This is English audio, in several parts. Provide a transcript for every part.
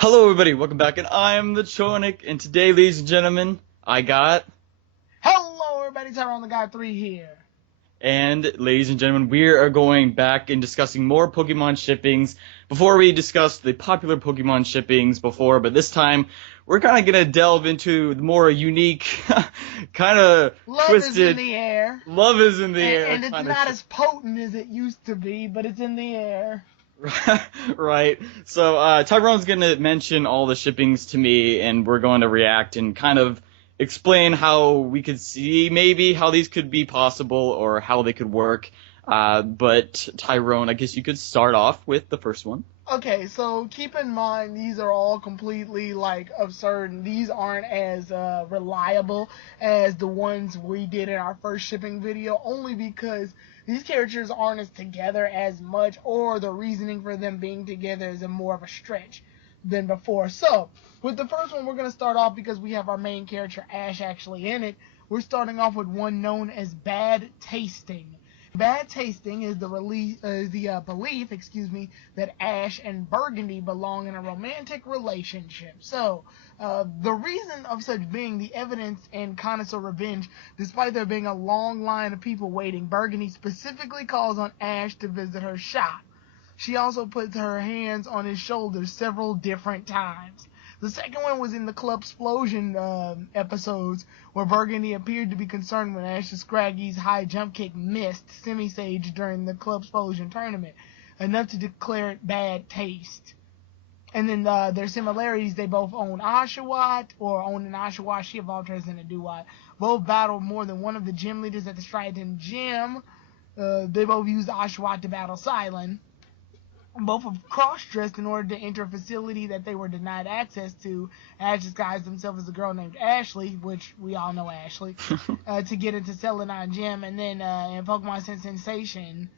Hello everybody, welcome back, and I'm the Chornick, and today, ladies and gentlemen, I got... Hello, everybody. Tyrone the Guy 3 here. And, ladies and gentlemen, we are going back and discussing more Pokemon shippings. Before we discussed the popular Pokemon shippings before, but this time, we're kind of going to delve into the more unique, kind of twisted... Love is in the air. Love is in the air. And it's not as potent as it used to be, but it's in the air. Right. So Tyrone's going to mention all the shippings to me, and we're going to react and kind of explain how we could see maybe how these could be possible or how they could work. But Tyrone, I guess you could start off with the first one. Okay, so keep in mind these are all completely absurd, and these aren't as reliable as the ones we did in our first shipping video, only because these characters aren't as together as much, or the reasoning for them being together is more of a stretch than before. So with the first one, we're going to start off because we have our main character Ash actually in it. We're starting off with one known as Bad Tasting. Bad Tasting is the belief, that Ash and Burgundy belong in a romantic relationship. So, the reason of such being, the evidence in Connoisseur Revenge, despite there being a long line of people waiting, Burgundy specifically calls on Ash to visit her shop. She also puts her hands on his shoulders several different times. The second one was in the Club Explosion episodes, where Burgundy appeared to be concerned when Ash's Scraggy's high jump kick missed Semi-Sage during the Club Explosion tournament, enough to declare it bad taste. And then their similarities, they both own Oshawott, or own an Oshawott. She evolved hers in a Duat. Both battled more than one of the gym leaders at the Striaton Gym. They both used Oshawott to battle Silent. Both have cross-dressed in order to enter a facility that they were denied access to. Ash disguised himself as a girl named Ashley, which we all know Ashley, to get into Celadon Gym. And then in Pokemon Sensation,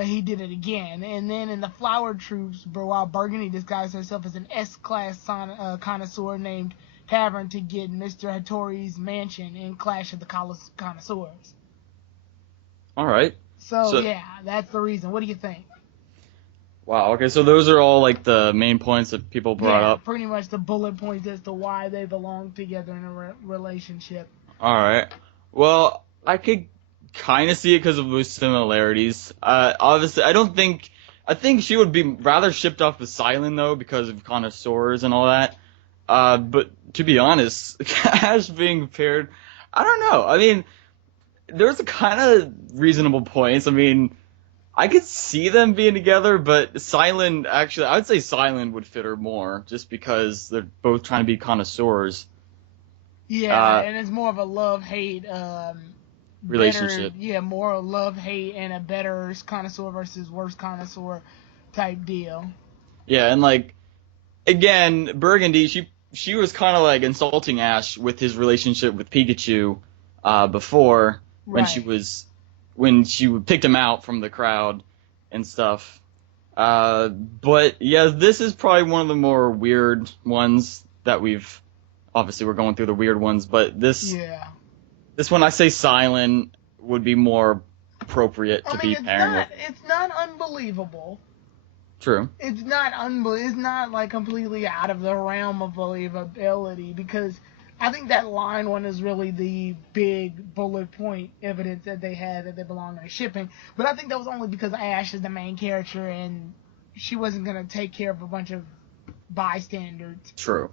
he did it again. And then in the Flower Troops, while Burgundy disguised herself as an S-Class connoisseur named Cavern to get Mr. Hattori's mansion in Clash of the Connoisseurs. All right. So, yeah, that's the reason. What do you think? Wow, okay, so those are all, like, the main points that people brought up. Pretty much the bullet points as to why they belong together in a relationship. Alright. Well, I could kind of see it because of those similarities. Obviously, I think she would be rather shipped off with Silent, though, because of connoisseurs and all that. But to be honest, Ash being paired, I don't know. I mean, there's a kind of reasonable points. I mean, I could see them being together, but Silent, actually, I would say Silent would fit her more, just because they're both trying to be connoisseurs. Yeah, and it's more of a love-hate relationship. More love-hate and a better connoisseur versus worse connoisseur type deal. Yeah, and like, again, Burgundy, she was kind of like insulting Ash with his relationship with Pikachu before, when she picked him out from the crowd and stuff. But yeah, this is probably one of the more weird ones that obviously we're going through the weird ones, but this one, I say Silent would be more appropriate to be pairing with. It's not unbelievable. True. It's not like completely out of the realm of believability, because I think that line one is really the big bullet point evidence that they had that they belong in shipping. But I think that was only because Ash is the main character and she wasn't going to take care of a bunch of bystanders. True.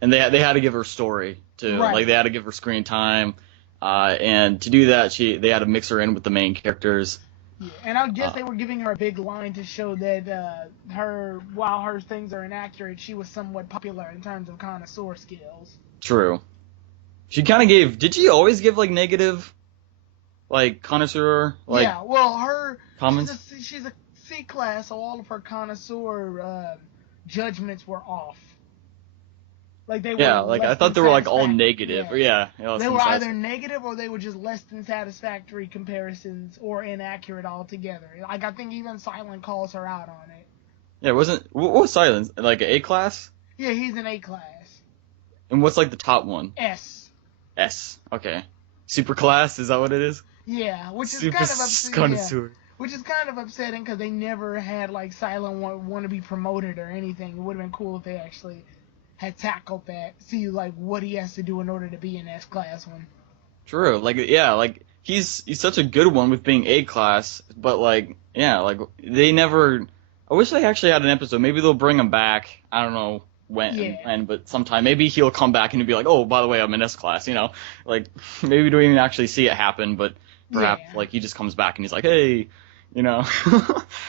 And they had to give her story, too. Right. Like, they had to give her screen time. And to do that, they had to mix her in with the main characters. Yeah, and I guess they were giving her a big line to show that while her things are inaccurate, she was somewhat popular in terms of connoisseur skills. True. She kind of gave... Did she always give, like, negative, like, connoisseur, like... Yeah, well, comments? She's a C-class, so all of her connoisseur judgments were off. Like, they were I thought they were, like, all negative. Yeah. They were either negative or they were just less than satisfactory comparisons or inaccurate altogether. Like, I think even Silent calls her out on it. Yeah, what was Silent? Like, an A-class? Yeah, he's an A-class. And what's, like, the top one? S. S. Okay. Super class, is that what it is? Yeah, which is Super kind of connoisseur. which is kind of upsetting because they never had like Silent want to be promoted or anything. It would have been cool if they actually had tackled that, see like what he has to do in order to be an S-class one. True. Like, yeah, like he's such a good one with being A class, but like, yeah, like they never. I wish they actually had an episode. Maybe they'll bring him back. I don't know Yeah, when, but sometime. Maybe he'll come back and he'll be like, oh, by the way, I'm in S class. Like maybe we don't even actually see it happen, but perhaps yeah, like he just comes back and he's like, hey, and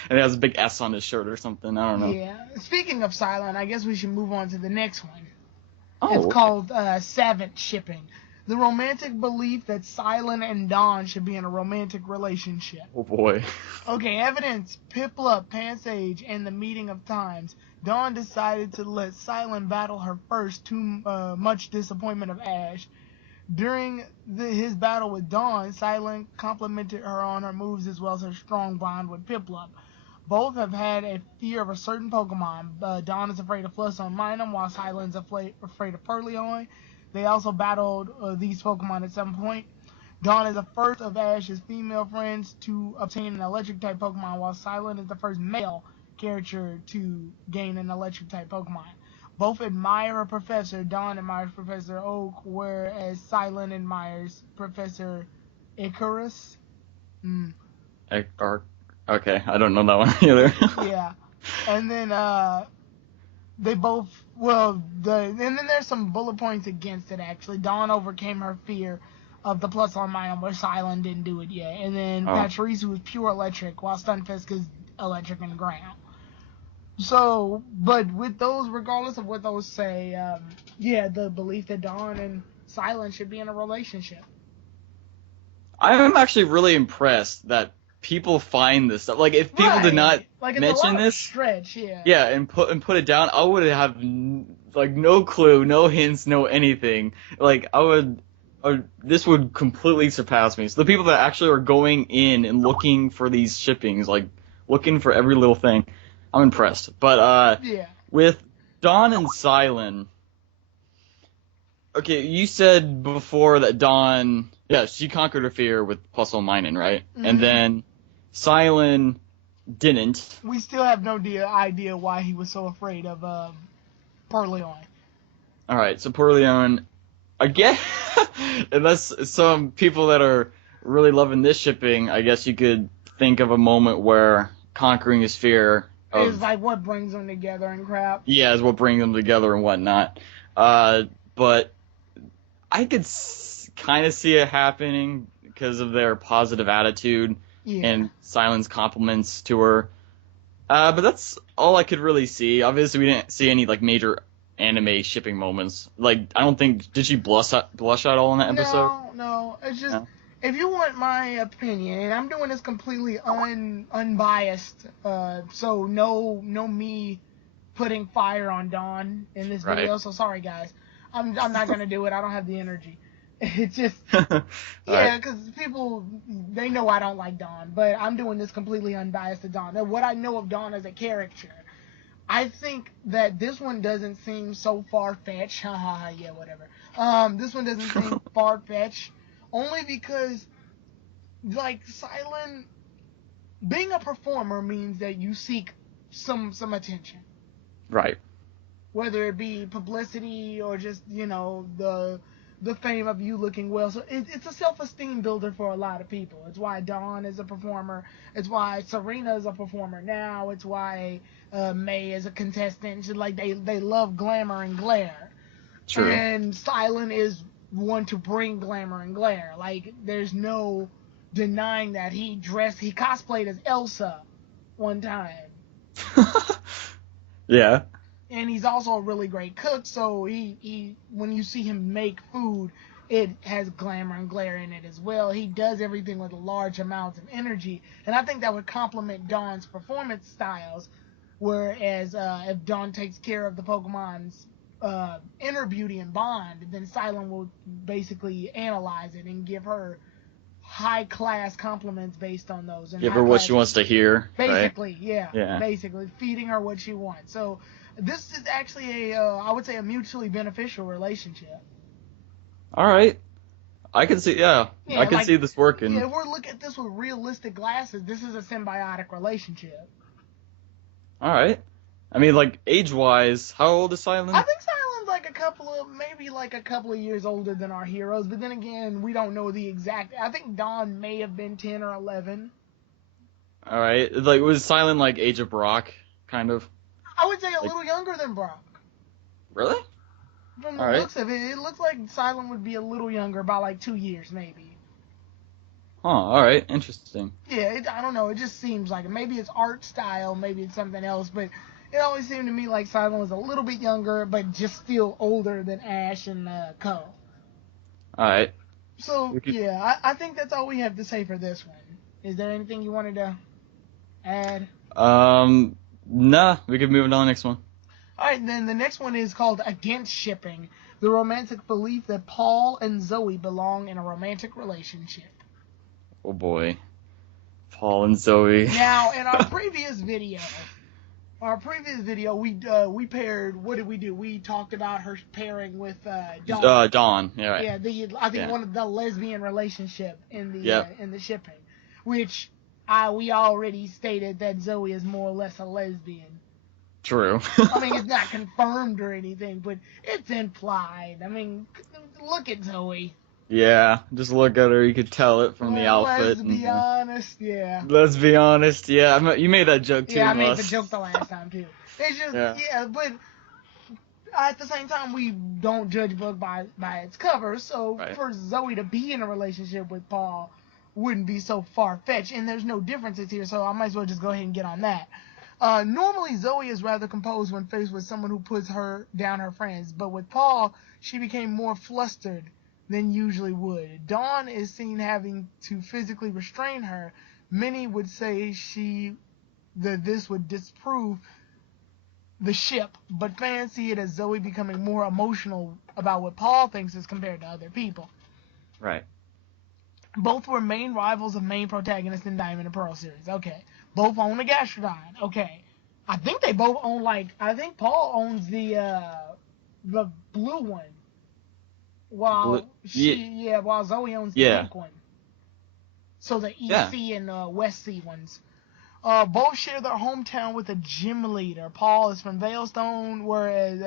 he has a big S on his shirt or something. I don't know. yeah. Speaking of Silent, I guess we should move on to the next one. It's Oh, okay. called Savent shipping. The romantic belief that Silent and Dawn should be in a romantic relationship. Oh boy. Okay, evidence, Piplup, Pansage, and the meeting of times. Dawn decided to let Silent battle her first, to much disappointment of Ash. During his battle with Dawn, Silent complimented her on her moves as well as her strong bond with Piplup. Both have had a fear of a certain Pokemon. Dawn is afraid of Flusson Minun, while Silent's afraid of Purrloin. They also battled these Pokemon at some point. Dawn is the first of Ash's female friends to obtain an electric-type Pokemon, while Silent is the first male character to gain an electric-type Pokemon. Both admire a professor. Dawn admires Professor Oak, whereas Silent admires Professor Icarus. Mm. Okay, I don't know that one either. Yeah. And then they both and then there's some bullet points against it actually. Dawn overcame her fear of the plus on Minun, where Silent didn't do it yet. And then Oh. Pachirisu was pure electric, while Stunfisk is electric and ground. So, but with those, regardless of what those say, yeah, the belief that Dawn and Silent should be in a relationship. I'm actually really impressed that people find this stuff. Like, if people did not like it's mention a lot this, of stretch, yeah. yeah, and put it down, I would have like no clue, no hints, no anything. Like, this would completely surpass me. So the people that actually are going in and looking for these shippings, like looking for every little thing, I'm impressed. But Yeah. with Dawn and Silent. Okay, you said before that Dawn, yeah, she conquered her fear with plus one Minun, right? Mm-hmm. And then Silent didn't. We still have no idea why he was so afraid of Purrloin. All right, so poor Leon, I guess, unless some people that are really loving this shipping, I guess you could think of a moment where conquering his fear It's like what brings them together and crap. yeah, is what brings them together and whatnot. But I could kind of see it happening because of their positive attitude and Silent's compliments to her. But that's all I could really see. Obviously, we didn't see any like major anime shipping moments. Like, I don't think, did she blush out all in that episode? No. It's just, No? if you want my opinion, and I'm doing this completely unbiased, so no me putting fire on Dawn in this video. Right. So sorry guys, I'm not gonna do it. I don't have the energy. It's just Right. yeah, because people they know I don't like Dawn, but I'm doing this completely unbiased to Dawn. Now, what I know of Dawn as a character, I think that this one doesn't seem so far-fetched. Yeah, whatever. This one doesn't seem far-fetched, only because, like, Silent, being a performer means that you seek some attention. Right. Whether it be publicity or just, the fame of you looking well. So it's a self-esteem builder for a lot of people. It's why Dawn is a performer. It's why Serena is a performer now. It's why May is a contestant. Like they love glamour and glare. True. And Silent is one to bring glamour and glare. Like there's no denying that he cosplayed as Elsa one time. Yeah. And he's also a really great cook, so he when you see him make food, it has glamour and glare in it as well. He does everything with large amounts of energy, and I think that would complement Dawn's performance styles, whereas if Dawn takes care of the Pokemon's inner beauty and bond, then Silent will basically analyze it and give her high-class compliments based on those. And Give her what she wants to hear. Basically, right? yeah. Basically, feeding her what she wants. So this is actually I would say a mutually beneficial relationship. All right. I can see, yeah, I Yeah, can like see this yeah, working. if we're looking at this with realistic glasses, this is a symbiotic relationship. All right. I mean, like age-wise, how old is I Silent? think Silent's like maybe like a couple of years older than our heroes, but then again, we don't know the exact. I think Dawn may have been 10 or 11. All right. Like, was Silent like Age of Brock, kind of? I would say a Like, little younger than Brock. really? From the All right. looks of it, it looks like Silent would be a little younger, by like 2 years maybe. Huh. All right. Interesting. Yeah, I don't know. It just seems like it. Maybe it's art style, maybe it's something else, but it always seemed to me like Silent was a little bit younger, but just still older than Ash and Ko. All right. So We could. yeah, I think that's all we have to say for this one. Is there anything you wanted to add? Nah. We could move on to the next one. All right, then the next one is called Against Shipping: the romantic belief that Paul and Zoe belong in a romantic relationship. Oh boy. Paul and Zoe. Now, in our previous video, we paired. What did we do? We talked about her pairing with Dawn. Dawn. Yeah. Right. Yeah, I think Yeah. one of the lesbian relationship Yep. in the shipping, which we already stated that Zoe is more or less a lesbian. True. I mean, it's not confirmed or anything, but it's implied. I mean, look at Zoe. Yeah. Just look at her. You could tell it from the outfit. Let's be honest, yeah. Let's be honest. Yeah. You made that joke too, Yeah, I made the Mus. joke the last time too. It's just Yeah. yeah, but at the same time we don't judge a book by its cover. So Right. for Zoe to be in a relationship with Paul wouldn't be so far fetched, and there's no differences here. So I might as well just go ahead and get on that. Normally Zoe is rather composed when faced with someone who puts her down her friends, but with Paul she became more flustered than usually would. Dawn is seen having to physically restrain her. Many would say that this would disprove the ship, but fans see it as Zoe becoming more emotional about what Paul thinks as compared to other people. Right. Both were main rivals of main protagonists in Diamond and Pearl series. Okay. Both own a Gastrodon. Okay. I think they both own I think Paul owns the blue one. Blue, While Zoe owns the yeah. pink one. So the Yeah. EC and West Sea ones. Both share their hometown with a gym leader. Paul is from Veilstone, whereas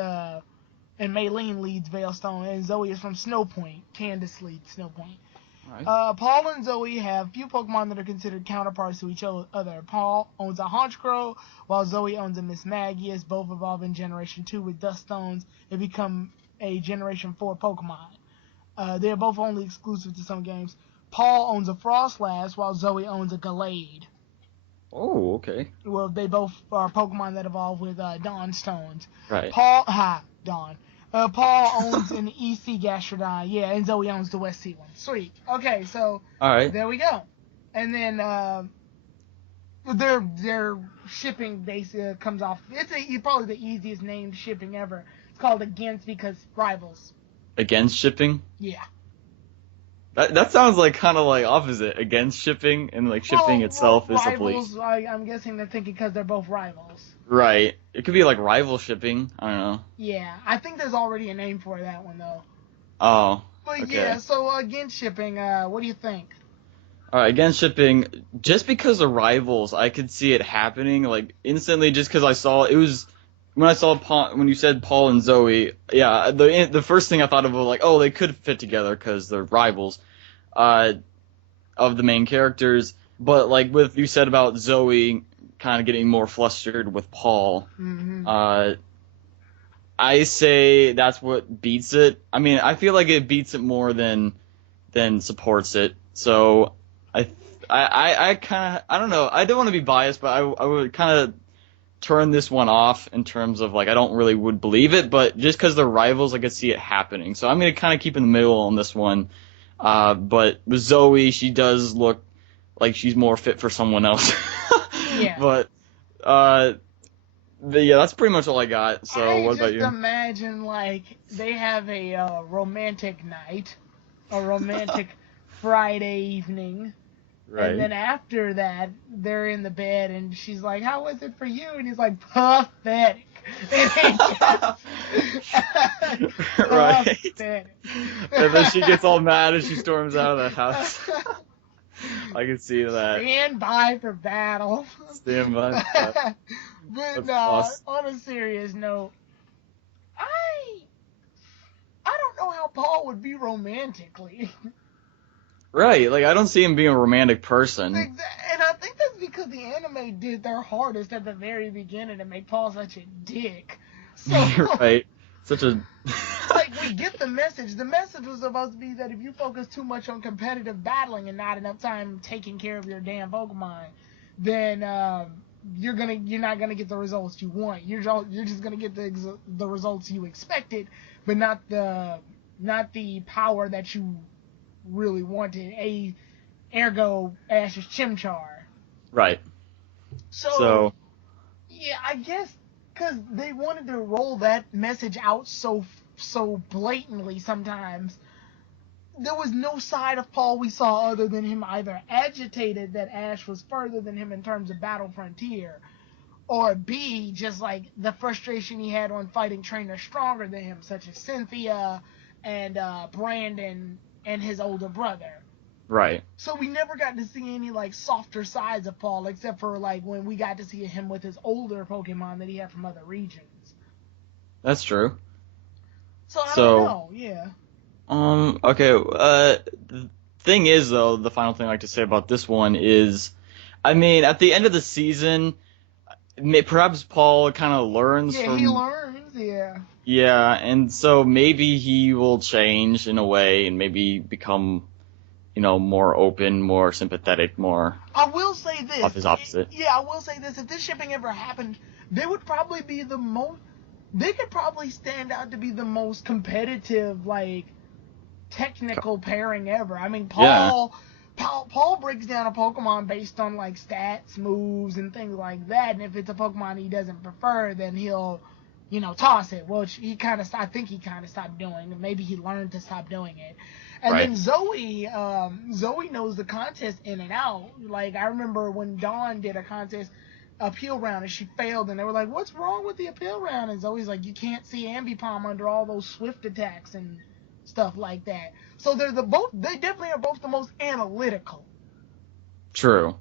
and Maylene leads Veilstone, and Zoe is from Snowpoint. Candace leads Snowpoint. Right. Paul and Zoe have few Pokemon that are considered counterparts to each other. Paul owns a Honchkrow, while Zoe owns a Miss Magius. Both evolve in Generation 2 with Dust Stones and become a Generation 4 Pokemon. They are both only exclusive to some games. Paul owns a Frostlass, while Zoe owns a Gallade. Oh, okay. Well, they both are Pokemon that evolve with Dawn Stones. Right. Dawn. Paul owns an EC Gastrodon, yeah, and Zoe owns the West Sea one. Sweet. Okay, so All right. there we go. And then their shipping base comes off. It's probably the easiest named shipping ever. It's called Against because rivals. Against shipping? Yeah. That sounds like kind of like opposite. Against shipping, and like shipping itself is the police. Rivals, I'm guessing they're thinking because they're both rivals. Right. It could be like rival shipping. I don't know. Yeah, I think there's already a name for that one though. Oh. But Okay. yeah, so Against Shipping, what do you think? All right. Against shipping, just because of rivals, I could see it happening like instantly. Just because I saw it was when I saw when you said Paul and Zoe. Yeah. The first thing I thought of was like, oh, they could fit together because they're rivals. Of the main characters, but like with you said about Zoe kind of getting more flustered with Paul, I say that's what beats it. I mean, I feel like it beats it more than supports it. So I kind of I don't know. I don't want to be biased, but I would kind of turn this one off in terms of like I don't really would believe it, but just because they're rivals, I could see it happening. So I'm gonna kind of keep in the middle on this one. But with Zoe, she does look like she's more fit for someone else. Yeah. But yeah, that's pretty much all I got. So what about you? Just imagine like they have a romantic night, a romantic Friday evening, And Right. then after that, they're in the bed, and she's like, "How was it for you?" And he's like, "Pathetic." And he just Right. pathetic. And then she gets all mad and she storms out of the house. I can see that. Stand by for battle. Stand by for that. But That's nah, awesome. on a serious note, I I don't know how Paul would be romantically. Right. Like I don't see him being a romantic person. And I think that's because the anime did their hardest at the very beginning to make Paul such a dick. So, Right. Such a. like, we get the message. The message was supposed to be that if you focus too much on competitive battling and not enough time taking care of your damn Pokemon, then you're not gonna get the results you want. You're just gonna get the results you expected, but not the power that you really wanted. Ergo Ash's Chimchar. Right. So So. yeah, I guess because they wanted to roll that message out so blatantly sometimes. There was no side of Paul we saw other than him either agitated that Ash was further than him in terms of battle frontier, or B, just like the frustration he had on fighting trainers stronger than him, such as Cynthia and Brandon and his older brother. Right. So we never got to see any like softer sides of Paul, except for like when we got to see him with his older Pokemon that he had from other regions. That's true. So I don't So. know. Yeah. Okay. The thing is, though, the final thing I like to say about this one is, I mean, at the end of the season, perhaps Paul kind of learns Yeah, he from, learns. Yeah. yeah, and so maybe he will change in a way and maybe become, more open, more sympathetic, more I will say this. of his opposite. Yeah, I will say this. If this shipping ever happened, they would probably be the most. They could probably stand out to be the most competitive, like technical pairing ever. I mean, Yeah. Paul breaks down a Pokemon based on like stats, moves, and things like that. And if it's a Pokemon he doesn't prefer, then he'll, toss it. Which I think he kind of stopped doing. Maybe he learned to stop doing it. And Right. then Zoe knows the contest in and out. Like I remember when Dawn did a contest appeal round and she failed, and they were like, "What's wrong with the appeal round?" And Zoe's like, "You can't see Ambipom under all those swift attacks and stuff like that." So they definitely are both the most analytical. True.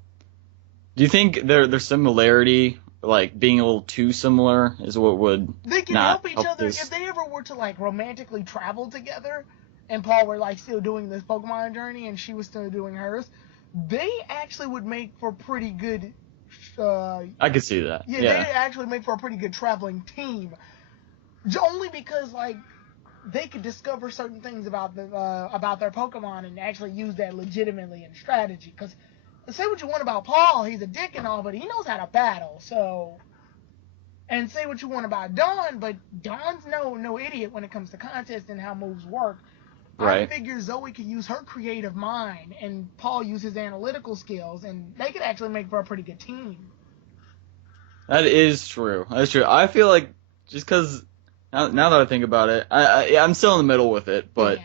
Do you think their similarity, like being a little too similar, is what would They can not help each help other if this? they ever were to like romantically travel together, and Paul were like still doing this Pokemon journey and she was still doing hers. They actually would make for pretty good. I could see that. Yeah, they Yeah. actually make for a pretty good traveling team. Only because like they could discover certain things about their Pokemon and actually use that legitimately in strategy. Because say what you want about Paul, he's a dick and all, but he knows how to battle. So, and say what you want about Dawn, but Dawn's no idiot when it comes to contests and how moves work. I Right. figure Zoe could use her creative mind and Paul use his analytical skills, and they could actually make for a pretty good team. That is true. That's true. I feel like just because now that I think about it, yeah, I'm still in the middle with it, but Yeah.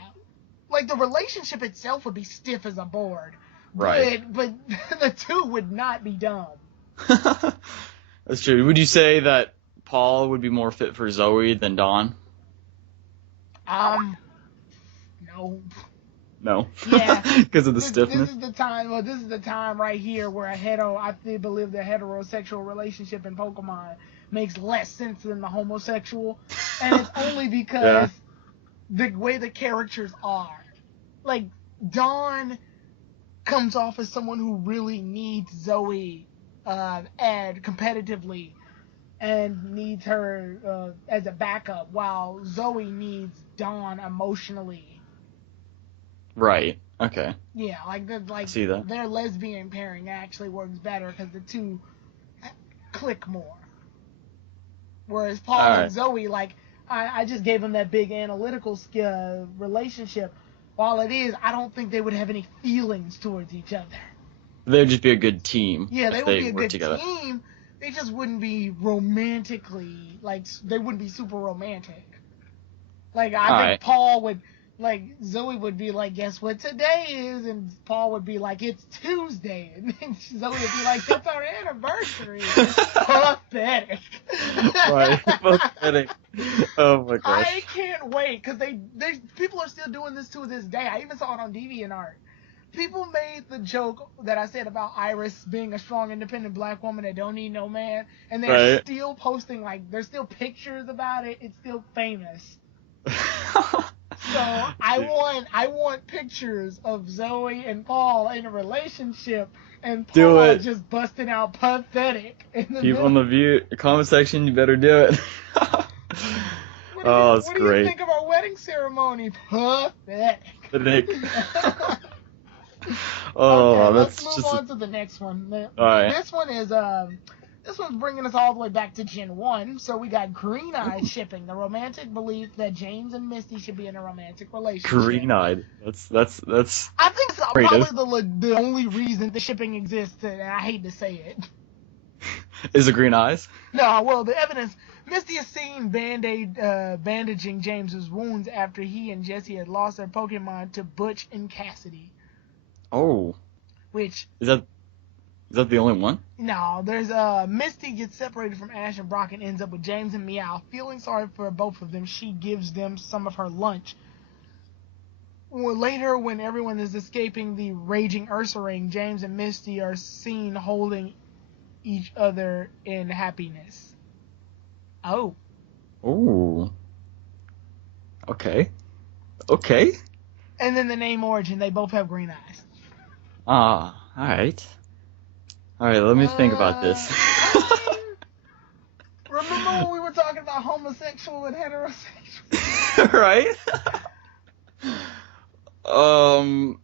Like the relationship itself would be stiff as a board, right. but the two would not be dumb. That's true. Would you say that Paul would be more fit for Zoe than Dawn? No. No. Yeah. Because of the This stiffness. is the time. Well, this is the time right here where I believe the heterosexual relationship in Pokemon makes less sense than the homosexual, and it's only Yeah. because the way the characters are. Like Dawn comes off as someone who really needs Zoe and competitively and needs her as a backup, while Zoe needs Dawn emotionally. Right. Okay. Yeah, I see that. their lesbian pairing actually works better because the two click more. Whereas All Paul and right. Zoe, like I just gave them that big analytical skill relationship. While it is, I don't think they would have any feelings towards each other. They'd just be a good team Yeah, they if would they be a work good together. team. They just wouldn't be romantically they wouldn't be super romantic. Like All I think right. Like, Zoe would be like, guess what today is? And Paul would be like, it's Tuesday. And then Zoe would be like, that's our anniversary. Pathetic. Right. Pathetic. Oh my I gosh. can't wait, because people are still doing this to this day. I even saw it on DeviantArt. People made the joke that I said about Iris being a strong, independent black woman that don't need no man, and they're Right. still posting, like, there's still pictures about it. It's still famous. So Dude, I want pictures of Zoe and Paul in a relationship, and do Paul it. just busting out pathetic in the People middle. in the comment section, you better do it. Oh, it's What do you great. think of our wedding ceremony? Pathetic. Pathetic. Okay, Oh, let's that's move just on to the next one. alright. This one's bringing us all the way back to Gen 1. So we got Green Eyes shipping, the romantic belief that James and Misty should be in a romantic relationship. Green-eyed. That's I think it's creative. probably the only reason the shipping exists, and I hate to say it. Is it green eyes? No, well, the evidence, Misty is seen bandaging James's wounds after he and Jesse had lost their Pokemon to Butch and Cassidy. Oh, Which, is that the only one? no, there's Misty gets separated from Ash and Brock and ends up with James and Meow. Feeling sorry for both of them, she gives them some of her lunch. Well, later, when everyone is escaping the raging Ursa Ring, James and Misty are seen holding each other in happiness. Oh. Oh. Okay. Okay. And then the name origin, they both have green eyes. Ah, alright. Alright, let me think about this. Remember when we were talking about homosexual and heterosexual? Right? I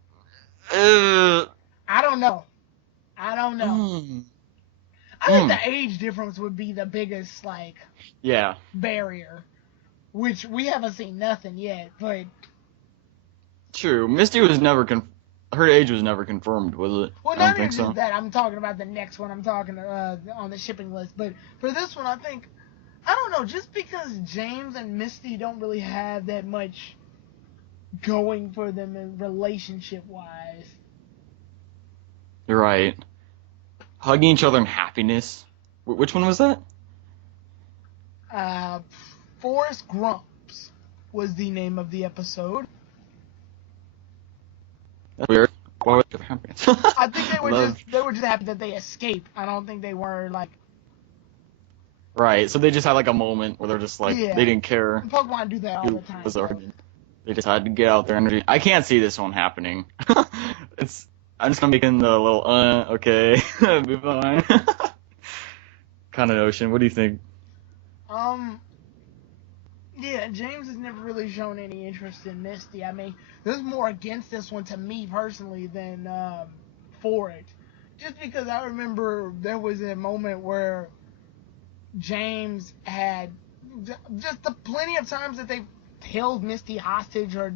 don't know. Mm, I think the age difference would be the biggest, like, yeah. barrier. Which we haven't seen nothing yet, but... True. Misty was never her age was never confirmed, was it? Well, I don't not even think so. just that. I'm talking about the next one. I'm talking on the shipping list. But for this one, I think... I don't know. Just because James and Misty don't really have that much going for them in relationship-wise. You're right. Hugging each other in happiness. Which one was that? Forrest Grumps was the name of the episode. That's weird. Why would they have happiness? I think they were just happy that they escaped. I don't think they were like... Right, so they just had like a moment where they're just like, Yeah. they didn't care. Pokemon do that all the time. Was they just had to get out their energy. I can't see this one happening. I'm just gonna make in the little, okay, move on. kind of notion. What do you think? Yeah, James has never really shown any interest in Misty. I mean, there's more against this one to me personally than for it. Just because I remember there was a moment where James had just the plenty of times that they've held Misty hostage or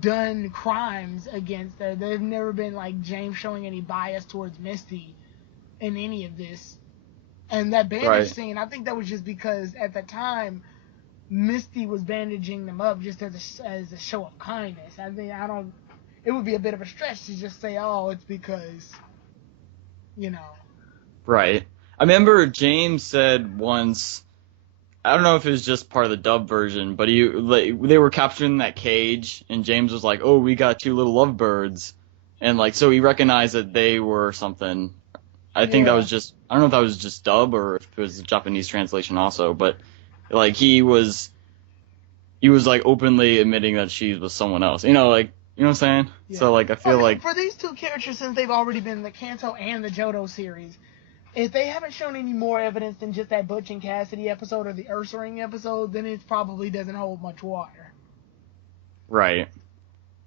done crimes against her. There's never been like James showing any bias towards Misty in any of this. And that bandage scene, I think that was just because at the time Misty was bandaging them up just as a show of kindness. It would be a bit of a stretch to just say, oh, it's because, you know. Right. I remember James said once, I don't know if it was just part of the dub version, but they were capturing that cage, and James was like, "Oh, we got two little lovebirds," and like so he recognized that they were something. I think that was just, I don't know if that was just dub or if it was a Japanese translation also, but like he was like openly admitting that she was someone else. You know what I'm saying? Yeah. So like I feel like for these two characters, since they've already been in the Kanto and the Johto series, if they haven't shown any more evidence than just that Butch and Cassidy episode or the Ursa Ring episode, then it probably doesn't hold much water. Right.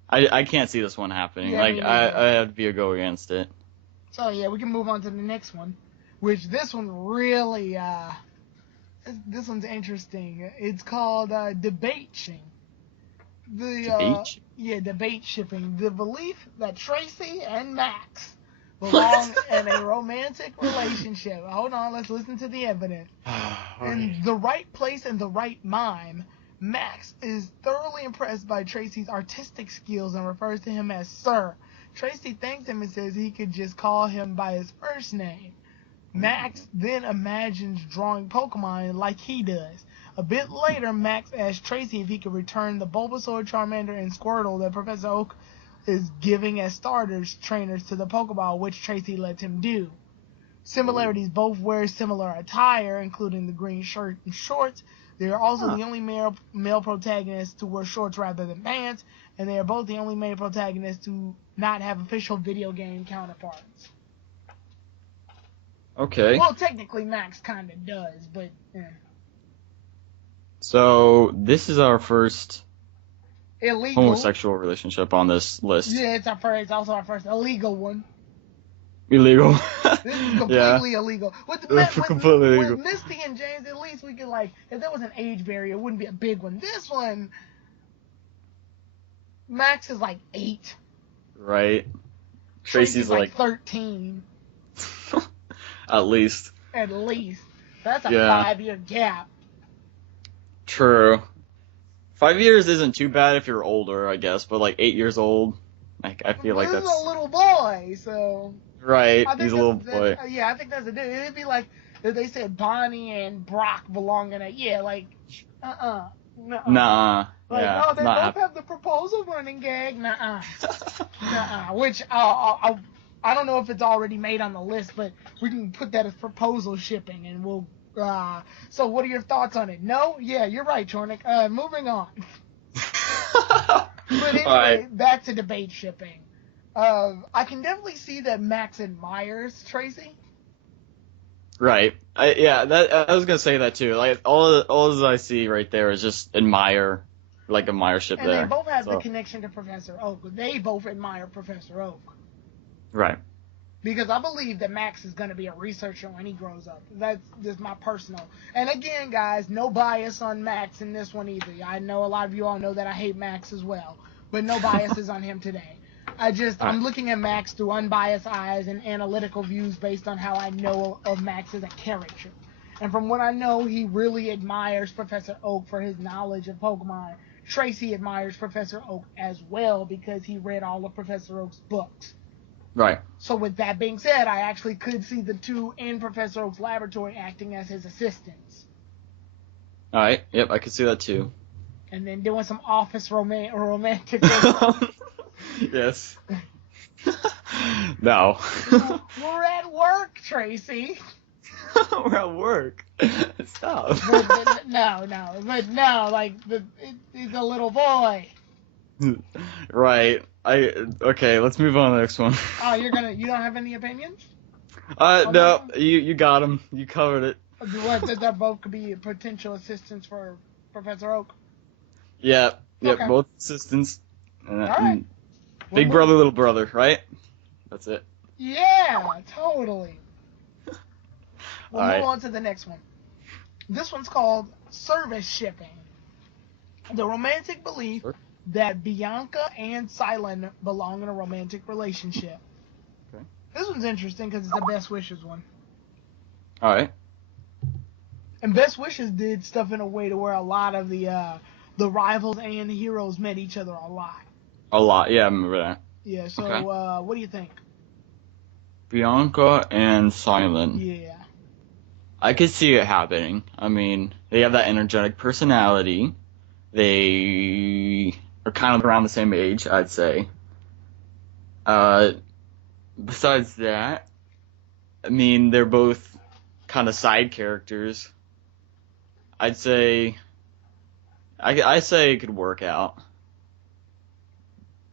I can't see this one happening. Yeah, like I have to be a go against it. So yeah, we can move on to the next one, which this one really this one's interesting. It's called debate shipping. Debate shipping. The belief that Tracy and Max belong in a romantic relationship. Hold on, let's listen to the evidence. In the right place and the right mime, Max is thoroughly impressed by Tracy's artistic skills and refers to him as Sir. Tracy thanks him and says he could just call him by his first name. Max then imagines drawing Pokemon like he does. A bit later, Max asks Tracy if he could return the Bulbasaur, Charmander, and Squirtle that Professor Oak is giving as starters trainers to the Pokeball, which Tracy lets him do. Similarities: both wear similar attire, including the green shirt and shorts. They are also the only male protagonists to wear shorts rather than pants, and they are both the only male protagonists to not have official video game counterparts. Okay. Well, technically Max kind of does, but So this is our first illegal homosexual relationship on this list. Yeah, it's also our first illegal one. Illegal. This is completely illegal. With Misty and James, at least we could, like, if there was an age barrier, it wouldn't be a big one. This one, Max is like 8. Right. Tracy's like 13. At least. At least. That's a 5-year gap. True. 5 years isn't too bad if you're older, I guess, but like 8 years old, like I feel like that's a little boy, so. Right, he's a little boy. Yeah, I think that's a dude. It'd be like if they said Bonnie and Brock belong in a nuh-uh. Nah. Like, yeah, oh, they both have the proposal running gag. Nuh-uh. Nuh-uh. Which I don't know if it's already made on the list, but we can put that as proposal shipping, and we'll. So what are your thoughts on it? No? Yeah, you're right, Chornick. Moving on. But anyway, back to debate shipping. I can definitely see that Max admires Tracy. Right. I was gonna say that too. Like all I see right there is just admire ship and there. And they both have the connection to Professor Oak. They both admire Professor Oak. Right. Because I believe that Max is going to be a researcher when he grows up. That's just my personal. And again, guys, no bias on Max in this one either. I know a lot of you all know that I hate Max as well. But no biases on him today. I'm looking at Max through unbiased eyes and analytical views based on how I know of Max as a character. And from what I know, he really admires Professor Oak for his knowledge of Pokemon. Tracy admires Professor Oak as well because he read all of Professor Oak's books. Right. So with that being said, I actually could see the two in Professor Oak's laboratory acting as his assistants. All right. Yep, I could see that too. And then doing some office romantic. Yes. No. We're at work, Tracy. We're at work. Stop. No. Like he's a little boy. Right. Okay, let's move on to the next one. Oh, you don't have any opinions? No, you got him. You covered it. What, that both could be potential assistants for Professor Oak? Yeah, Okay. Both assistants. All right. Big brother, little brother, right? That's it. Yeah, totally. We'll move right. on to the next one. This one's called service shipping. The romantic belief that Bianca and Silent belong in a romantic relationship. Okay. This one's interesting because it's the Best Wishes one. All right. And Best Wishes did stuff in a way to where a lot of the rivals and the heroes met each other a lot. A lot, yeah, I remember that. Yeah, so okay. What do you think? Bianca and Silent. Yeah. I could see it happening. I mean, they have that energetic personality. They are kind of around the same age, I'd say. Besides that, I mean, they're both kind of side characters. I'd say, I say it could work out.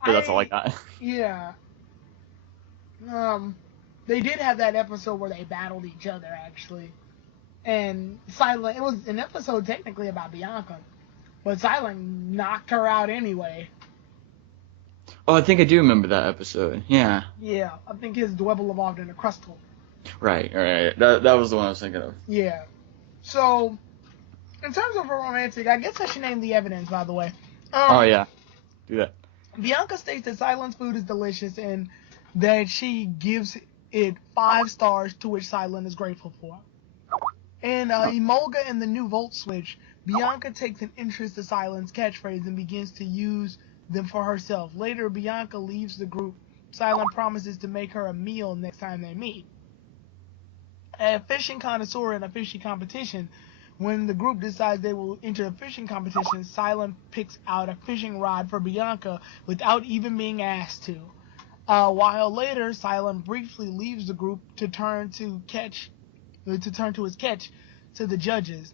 But that's all I got. Yeah. They did have that episode where they battled each other, actually. And Silent, it was an episode technically about Bianca, but Silent knocked her out anyway. Oh, I think I do remember that episode. Yeah. Yeah, I think his Dwebble evolved into Crustle. Right. That was the one I was thinking of. Yeah. So, in terms of a romantic, I guess I should name the evidence, by the way. Oh, yeah. Do that. Bianca states that Silent's food is delicious and that she gives it 5 stars, to which Silent is grateful for. And Emolga and the new Volt Switch, Bianca takes an interest to Silent's catchphrase and begins to use them for herself. Later, Bianca leaves the group. Silent promises to make her a meal next time they meet. A fishing connoisseur in a fishing competition, when the group decides they will enter a fishing competition, Silent picks out a fishing rod for Bianca without even being asked to. A while later, Silent briefly leaves the group to turn to his catch to the judges.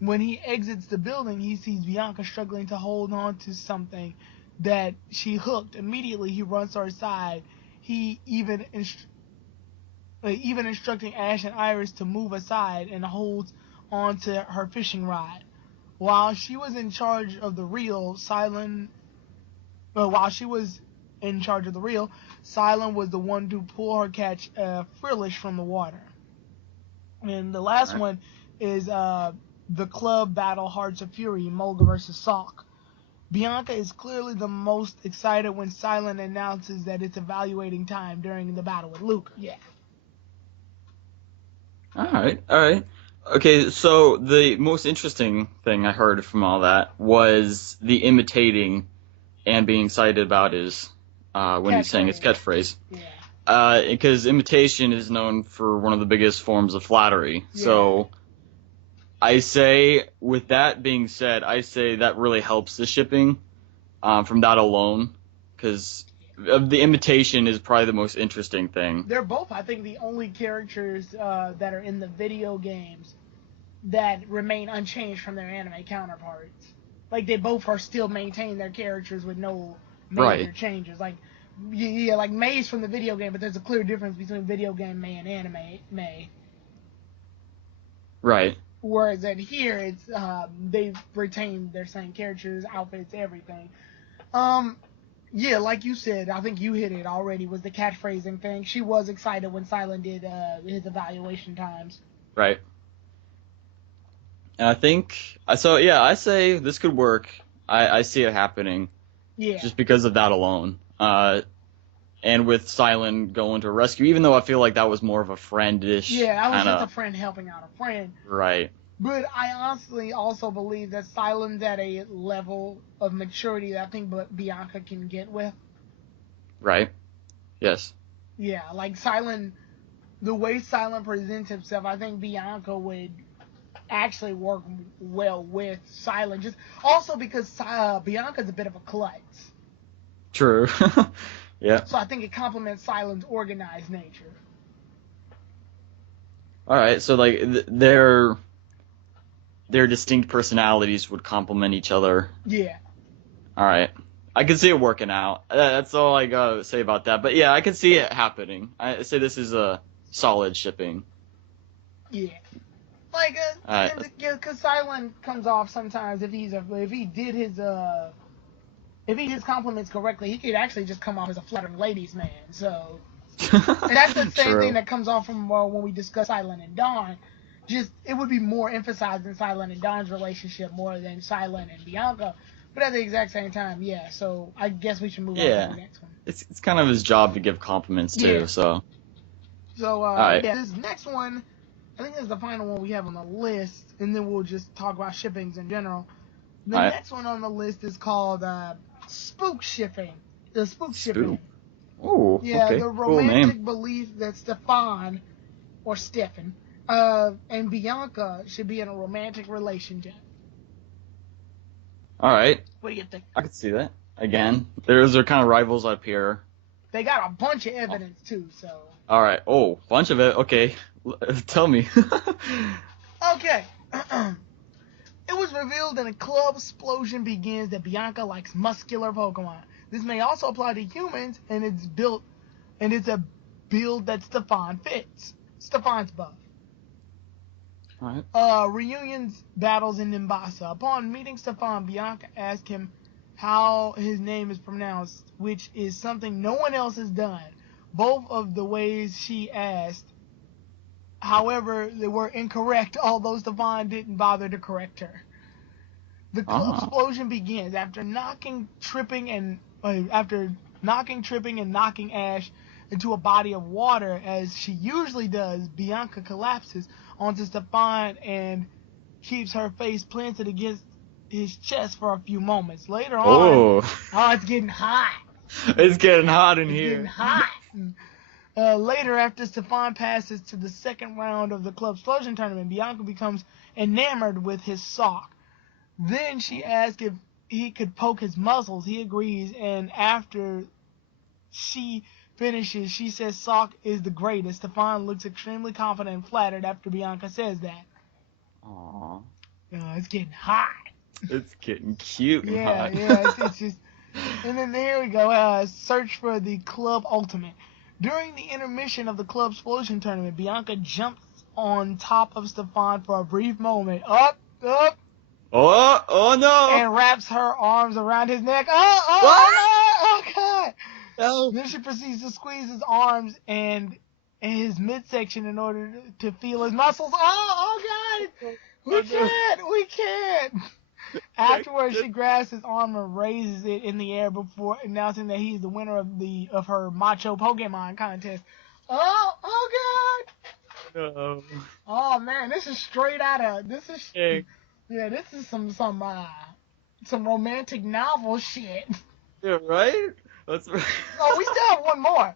When he exits the building, he sees Bianca struggling to hold on to something that she hooked. Immediately, he runs to her side. He even instructing Ash and Iris to move aside and holds onto her fishing rod. While she was in charge of the reel, Silent was the one to pull her catch Frillish from the water. And the last one is the club battle Hearts of Fury, Mulga versus Salk. Bianca is clearly the most excited when Silent announces that it's evaluating time during the battle with Luke. Yeah. All right. Okay, so the most interesting thing I heard from all that was the imitating and being excited about his when he's saying his catchphrase. Yeah. Because imitation is known for one of the biggest forms of flattery. Yeah. So I say, with that being said, I say that really helps the shipping from that alone, because the imitation is probably the most interesting thing. They're both, I think, the only characters that are in the video games that remain unchanged from their anime counterparts. Like, they both are still maintaining their characters with no major changes. Like, yeah, like May's from the video game, but there's a clear difference between video game May and anime May. Right. Whereas at here, it's they've retained their same characters, outfits, everything. Yeah, like you said, I think you hit it already, was the catchphrasing thing. She was excited when Silent did his evaluation times. Right. And I think, so yeah, I say this could work. I see it happening. Yeah. Just because of that alone. And with Silent going to rescue, even though I feel like that was more of a friendish. Yeah, that was just a friend helping out a friend. Right. But I honestly also believe that Silent's at a level of maturity that I think Bianca can get with. Right. Yes. Yeah, like Silent, the way Silent presents himself, I think Bianca would actually work well with Silent. Just also because Bianca's a bit of a klutz. True. Yeah. So I think it complements Silent's organized nature. All right. So like their distinct personalities would complement each other. Yeah. All right. I can see it working out. That's all I gotta say about that. But yeah, I can see it happening. I say this is a solid shipping. Yeah. Like, because Silent comes off sometimes if he did his compliments correctly, he could actually just come off as a flattering ladies' man. So, and that's the same thing that comes off from when we discuss Silent and Dawn. Just, it would be more emphasized in Silent and Dawn's relationship more than Silent and Bianca. But at the exact same time, yeah. So I guess we should move on to the next one. It's kind of his job to give compliments too. Yeah. So. Yeah, this next one, I think this is the final one we have on the list, and then we'll just talk about shippings in general. The next one on the list is called spook shipping. The spook shipping. Ooh, yeah, okay. The romantic cool belief that Stefan and Bianca should be in a romantic relationship. All right. What do you think? I can see that. Again, those are kind of rivals up here. They got a bunch of evidence too, so. All right. Oh, bunch of it. Okay, tell me. Okay. It was revealed in a club explosion begins that Bianca likes muscular Pokemon. This may also apply to humans, and it's a build that Stefan fits. Stefan's buff. Alright. Reunions battles in Nimbasa. Upon meeting Stefan, Bianca asked him how his name is pronounced, which is something no one else has done. Both of the ways she asked, however, they were incorrect, although Stefan didn't bother to correct her. The club explosion begins after knocking, tripping, and knocking Ash into a body of water, as she usually does. Bianca collapses onto Stefan and keeps her face planted against his chest for a few moments. Later on, Oh, it's getting hot. it's getting hot in It's getting here. hot. Later, after Stefan passes to the second round of the club explosion tournament, Bianca becomes enamored with his sock. Then she asks if he could poke his muscles. He agrees, and after she finishes, she says sock is the greatest. Stefan looks extremely confident and flattered after Bianca says that. Aww. It's getting hot. It's getting cute and Yeah, hot. yeah, it's just... And then here we go, search for the Club Ultimate. During the intermission of the Club Explosion tournament, Bianca jumps on top of Stefan for a brief moment. Up, Oh no! and wraps her arms around his neck. What? Oh, God. No. Then she proceeds to squeeze his arms and his midsection in order to feel his muscles. Oh, God. We can't. Afterwards, she grabs his arm and raises it in the air before announcing that he's the winner of her Macho Pokemon contest. Oh God! No. Oh man, this is straight out of this is Hey. yeah, this is some romantic novel shit. Yeah, right? That's right. Oh, we still have one more.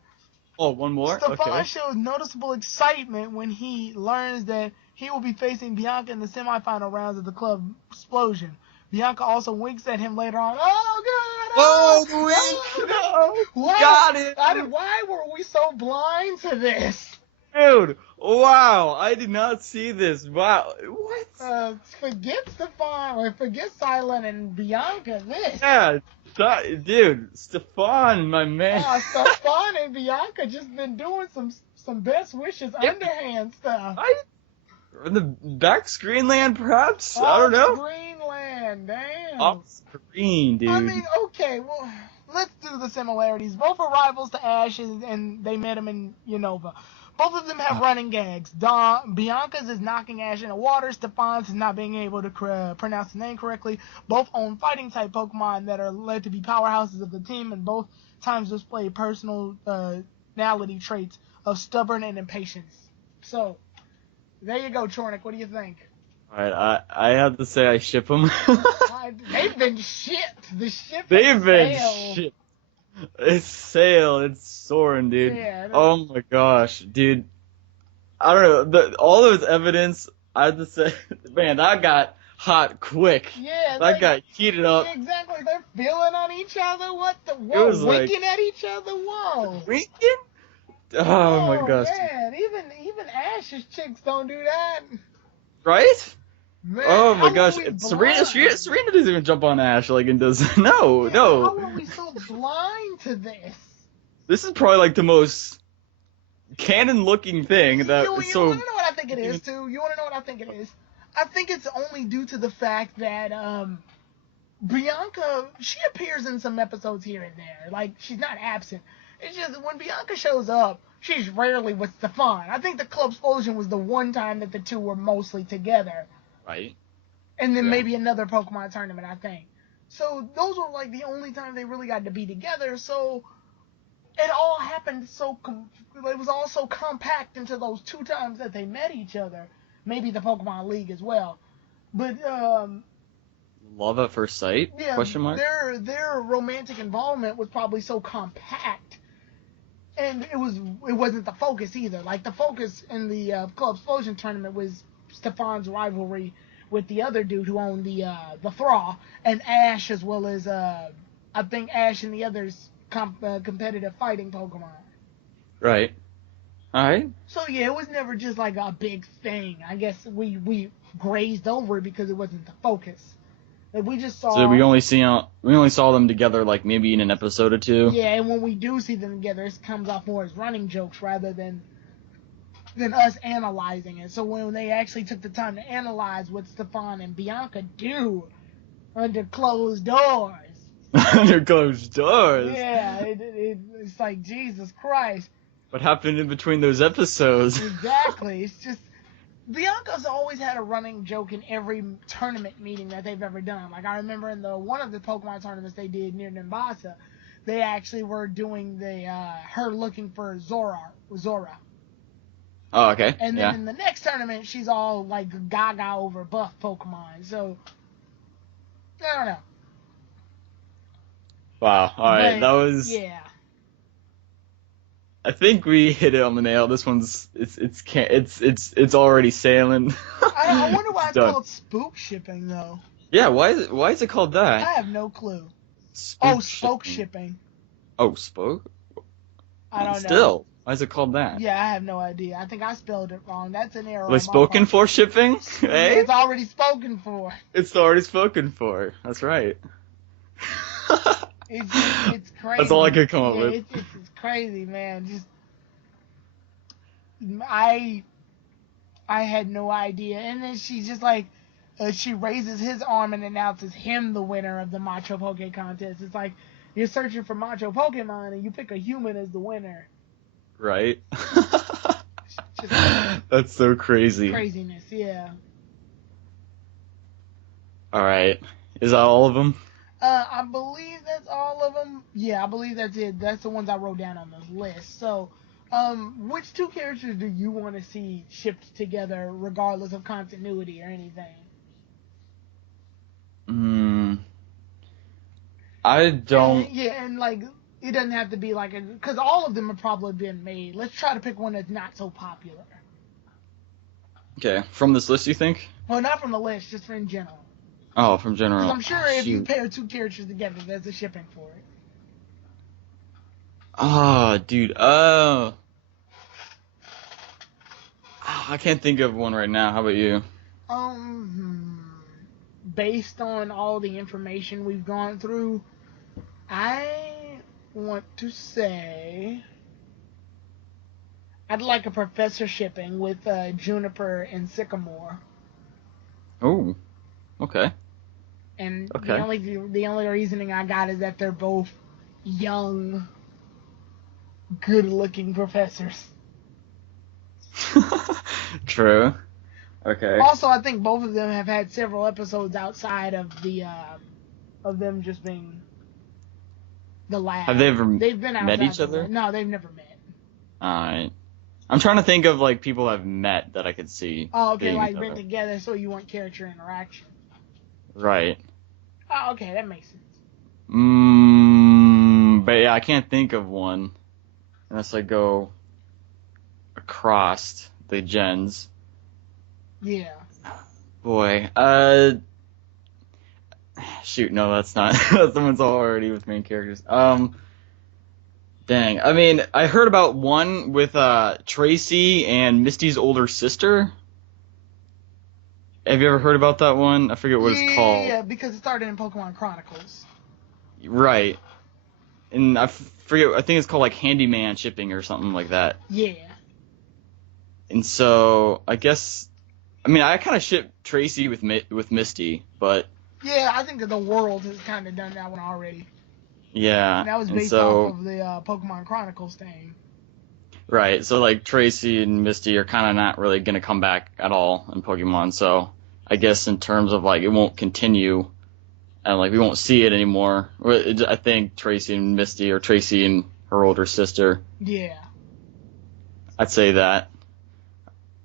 Oh, one more? Stefan Okay. shows noticeable excitement when he learns that he will be facing Bianca in the semifinal rounds of the Club Explosion. Bianca also winks at him later on. Oh, God! Oh, the wink! No! Got it! Why were we so blind to this? Dude! Wow! I did not see this. Wow! What? Forget Stefan, or forget Silent and Bianca. This. Yeah, dude, Stefan, my man. Stefan and Bianca just been doing some best wishes underhand stuff. The back screenland, perhaps? I don't know. Greenland, damn. Off screen, dude. I mean, okay, well, let's do the similarities. Both are rivals to Ash, and they met him in Unova. Both of them have running gags. Bianca's is knocking Ash in the water. Stefan's is not being able to pronounce the name correctly. Both own fighting-type Pokemon that are led to be powerhouses of the team, and both times display personality traits of stubborn and impatience. So, there you go, Chornick. What do you think? Alright, I have to say I ship them. They've been shipped. The ship They've been sailed. shipped. It's sailed. It's soaring, dude. Yeah, oh my gosh, dude. I don't know. All those evidence, I have to say, man, that got hot quick. Yeah, that got heated up. Exactly. They're feeling on each other. It was winking at each other. Whoa. Winking? Oh my gosh. Man, even Ash's chicks don't do that. Right? Man, oh my gosh. Serena doesn't even jump on Ash like it does. No. How are we so blind to this? This is probably like the most canon-looking thing that you so. want to know what I think it is, too? You want to know what I think it is? I think it's only due to the fact that Bianca, she appears in some episodes here and there. Like, she's not absent. It's just when Bianca shows up, she's rarely with Stefan. I think the Club Explosion was the one time that the two were mostly together. Right. And then maybe another Pokemon tournament, I think. So those were like the only time they really got to be together. So it all happened it was all so compact into those two times that they met each other. Maybe the Pokemon League as well. But love at first sight? Yeah, question mark. Their romantic involvement was probably so compact, and it wasn't the focus either. Like the focus in the Club Explosion tournament was Stefan's rivalry with the other dude who owned the Thaw, and Ash, as well as I think Ash and the others competitive fighting Pokemon. Right. Alright. So yeah, it was never just like a big thing. I guess we grazed over it because it wasn't the focus. Like we just saw. So we only saw them together like maybe in an episode or two. Yeah, and when we do see them together, it comes off more as running jokes rather than us analyzing it. So when they actually took the time to analyze what Stefan and Bianca do under closed doors. Under closed doors. Yeah, it's like Jesus Christ. What happened in between those episodes? Exactly. It's just Bianca's always had a running joke in every tournament meeting that they've ever done. Like I remember in one of the Pokemon tournaments they did near Nimbasa, they actually were doing her looking for Zora. Oh, okay. And then Yeah. in the next tournament, she's all like gaga over buff Pokemon. So I don't know, Wow. All right. but That was. yeah. I think we hit it on the nail. This one's it's already sailing. I wonder It's why it's done. called spook shipping though. Yeah. Why is it called that? I have no clue. Oh, Spook spoke shipping. shipping. Oh, spoke. I don't know. Still, why is it called that? Yeah, I have no idea. I think I spelled it wrong. That's an error Was on my spoken part. for shipping? Yeah, Hey, it's already spoken for. it's already spoken for. That's right. It's That's all I crazy. could come up Yeah, with. it's crazy, man. Just I I had no idea. And then she's just like, she raises his arm and announces him the winner of the Macho Poke contest. It's like you're searching for Macho Pokemon and you pick a human as the winner. Right? Just That's so crazy. craziness, yeah. All right. Is that all of them? I believe that's all of them. Yeah, I believe that's it. That's the ones I wrote down on this list. So, which two characters do you want to see shipped together, regardless of continuity or anything? Hmm. I And don't. yeah, and like it doesn't have to be like because all of them have probably been made. Let's try to pick one that's not so popular. Okay. From this list, you think? Well, not from the list, just for in general. Oh, from Because general. I'm sure Oh, if you shoot. pair two characters together, there's a shipping for it. Ah, dude. I can't think of one right now. How about you? Based on all the information we've gone through, I want to say I'd like a professor shipping with Juniper and Sycamore. Oh, okay. And Okay. the only reasoning I got is that they're both young, good-looking professors. True. Okay. Also, I think both of them have had several episodes outside of them just being the lab. Have they ever They've been met outside each the other? lab. No, they've never met. Alright. I'm trying to think of like people I've met that I could see Oh, okay, being like been together. together, so you want character interaction. Right. Oh, okay, that makes sense. But yeah, I can't think of one unless I go across the gens. Yeah. Boy, shoot, no, that's not. Someone's already with main characters. Dang. I mean, I heard about one with Tracy and Misty's older sister. Have you ever heard about that one? I forget what it's called. Yeah, because it started in Pokemon Chronicles. Right. And I forget. I think it's called like handyman shipping or something like that. Yeah. And so I guess, I mean, I kind of ship Tracy with Misty, but Yeah, I think that the world has kind of done that one already. yeah. And that was And based so off of the Pokemon Chronicles thing. right. So like Tracy and Misty are kind of not really gonna come back at all in Pokemon. So I guess in terms of like it won't continue and like we won't see it anymore. I think Tracy and Misty or Tracy and her older sister. Yeah. I'd say that.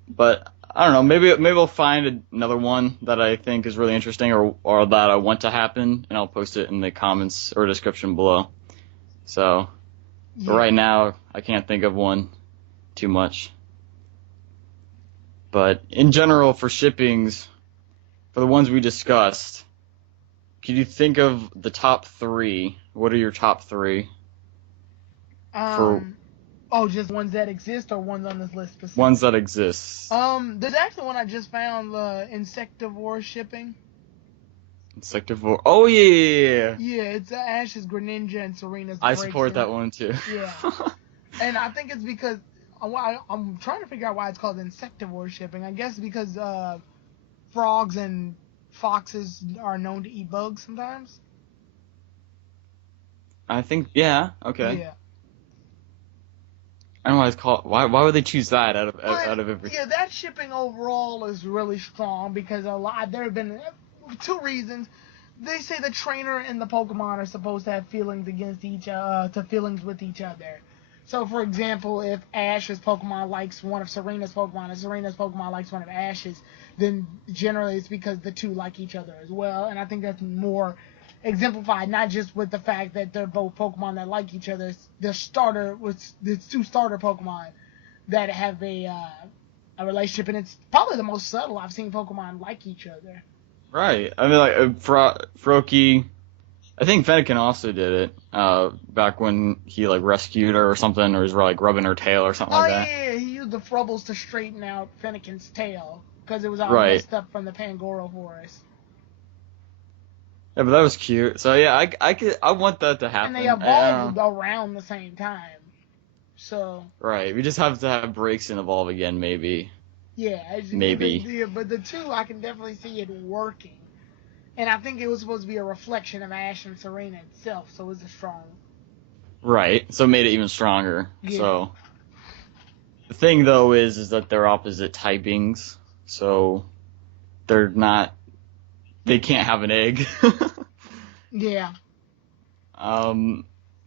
But I don't know. Maybe I'll find another one that I think is really interesting or that I want to happen, and I'll post it in the comments or description below. So, but Yeah. right now I can't think of one too much. But in general, for shippings, for the ones we discussed, could you think of the top three? What are your top three for Oh, just ones that exist or ones on this list specifically? ones that exist? There's actually one I just found, Insectivore shipping. Insectivore. Oh yeah. Yeah, it's Ash's Greninja and Serena's I Breakthrough. support that one too. Yeah. And I think it's because I'm trying to figure out why it's called Insectivore shipping. I guess because frogs and foxes are known to eat bugs sometimes. I think yeah. Okay. Yeah. I don't know why it's called. Why would they choose that out of But, everything? yeah, that shipping overall is really strong because there have been two reasons. They say the trainer and the Pokemon are supposed to have feelings against feelings with each other. So, for example, if Ash's Pokemon likes one of Serena's Pokemon and Serena's Pokemon likes one of Ash's, then generally it's because the two like each other as well. And I think that's more exemplified, not just with the fact that they're both Pokemon that like each other. It's two starter Pokemon that have a relationship, and it's probably the most subtle I've seen Pokemon like each other. Right. I mean, like Froakie. I think Fennekin also did it back when he like rescued her or something, or was like rubbing her tail or something like that. Yeah, he used the Frubbles to straighten out Fennekin's tail because it was all Right. messed up from the Pangoro Forest. Yeah, but that was cute. So yeah, I want that to happen. And they evolved around the same time. So. Right. We just have to have breaks and evolve again, maybe. Yeah. Maybe. But the two, I can definitely see it working. And I think it was supposed to be a reflection of Ash and Serena itself, so it was a strong. Right. So it made it even stronger. Yeah. So the thing though is that they're opposite typings, so they're not. They can't have an egg. Yeah.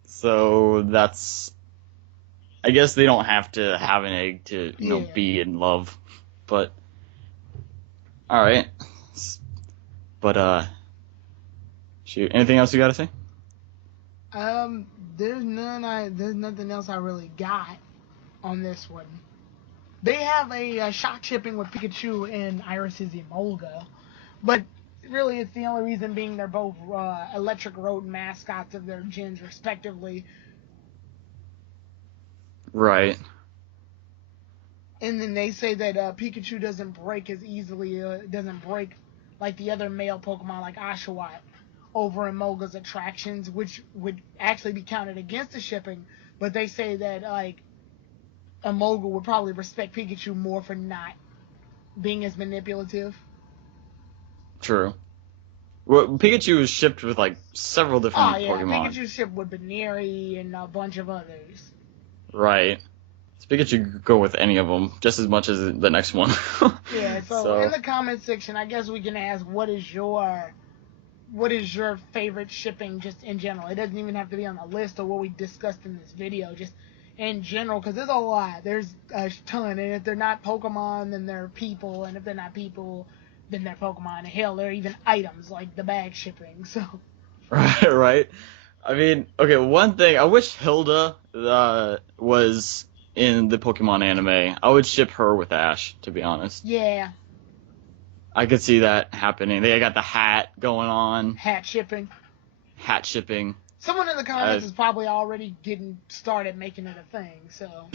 So that's. I guess they don't have to have an egg to, be in love, but. All right. But shoot. Anything else you gotta say? There's nothing else I really got on this one. They have a shock shipping with Pikachu and Iris's Emolga, but really it's the only reason being they're both electric rodent mascots of their gens respectively. Right. And then they say that Pikachu doesn't break as easily, doesn't break like the other male Pokemon like Oshawott over Emolga's attractions, which would actually be counted against the shipping, but they say that like Emolga would probably respect Pikachu more for not being as manipulative. True. Well, Pikachu was shipped with like several different Pokemon. Pikachu shipped with Baneri and a bunch of others. Right. So Pikachu could go with any of them just as much as the next one. Yeah, so in the comment section, I guess we can ask what is your favorite shipping just in general. It doesn't even have to be on the list of what we discussed in this video, just in general, because there's a lot. There's a ton, and if they're not Pokemon, then they're people, and if they're not people, then they're Pokemon. And hell, they're even items like the bag shipping. So. Right. I mean, okay, one thing I wish Hilda was in the Pokemon anime. I would ship her with Ash, to be honest. Yeah. I could see that happening. They got the hat going on. Hat shipping. Someone in the comments is probably already getting started making it a thing, so.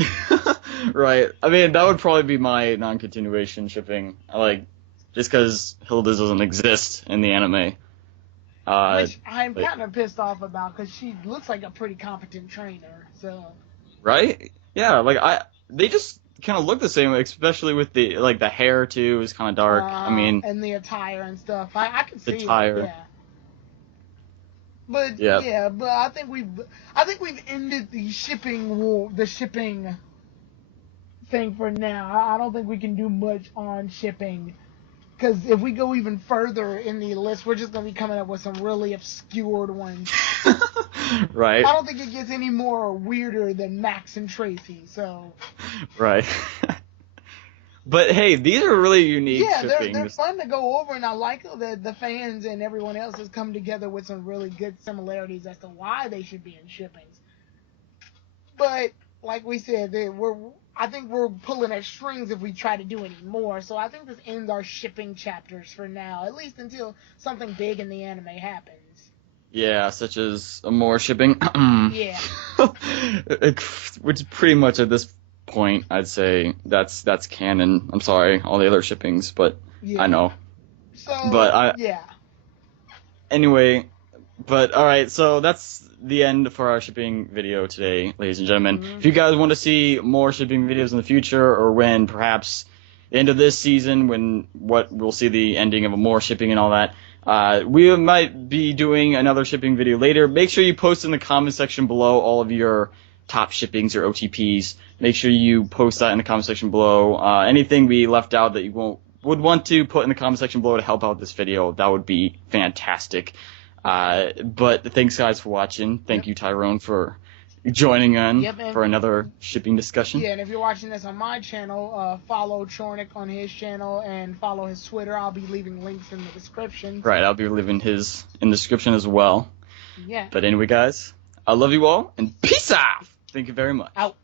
Right. I mean, that would probably be my non-continuation shipping. Just because Hilda doesn't exist in the anime. Which I'm kind of pissed off about, because she looks like a pretty competent trainer, so. Right? Yeah, they just kind of look the same, especially with the hair too is kind of dark. I mean, and the attire and stuff. I can see the attire. It, yeah. But I think we've ended the shipping war, the shipping thing for now. I don't think we can do much on shipping, because if we go even further in the list, we're just gonna be coming up with some really obscured ones. Right. I don't think it gets any more weirder than Max and Tracy, so. Right. But hey, these are really unique shippings. shippings. They're fun to go over, and I like that the fans and everyone else has come together with some really good similarities as to why they should be in shippings. But, like we said, I think we're pulling at strings if we try to do any more, so I think this ends our shipping chapters for now, at least until something big in the anime happens. Yeah, such as more shipping. Yeah. Which pretty much at this point, I'd say that's canon. I'm sorry, all the other shippings, but yeah. I know. So, yeah. Anyway, but alright, so that's the end for our shipping video today, ladies and gentlemen. Mm-hmm. If you guys want to see more shipping videos in the future, or when perhaps the end of this season, when we'll see the ending of more shipping and all that, we might be doing another shipping video later. Make sure you post in the comment section below all of your top shippings or OTPs. Make sure you post that in the comment section below. Anything we left out that you would want to put in the comment section below to help out this video, that would be fantastic. But thanks guys for watching. Thank you, Tyrone, for joining in Yep, and- for another shipping discussion. Yeah, and if you're watching this on my channel, follow Chornick on his channel and follow his Twitter. I'll be leaving links in the description. Right, I'll be leaving his in the description as well. Yeah. But anyway, guys, I love you all, and peace out! Thank you very much. Out.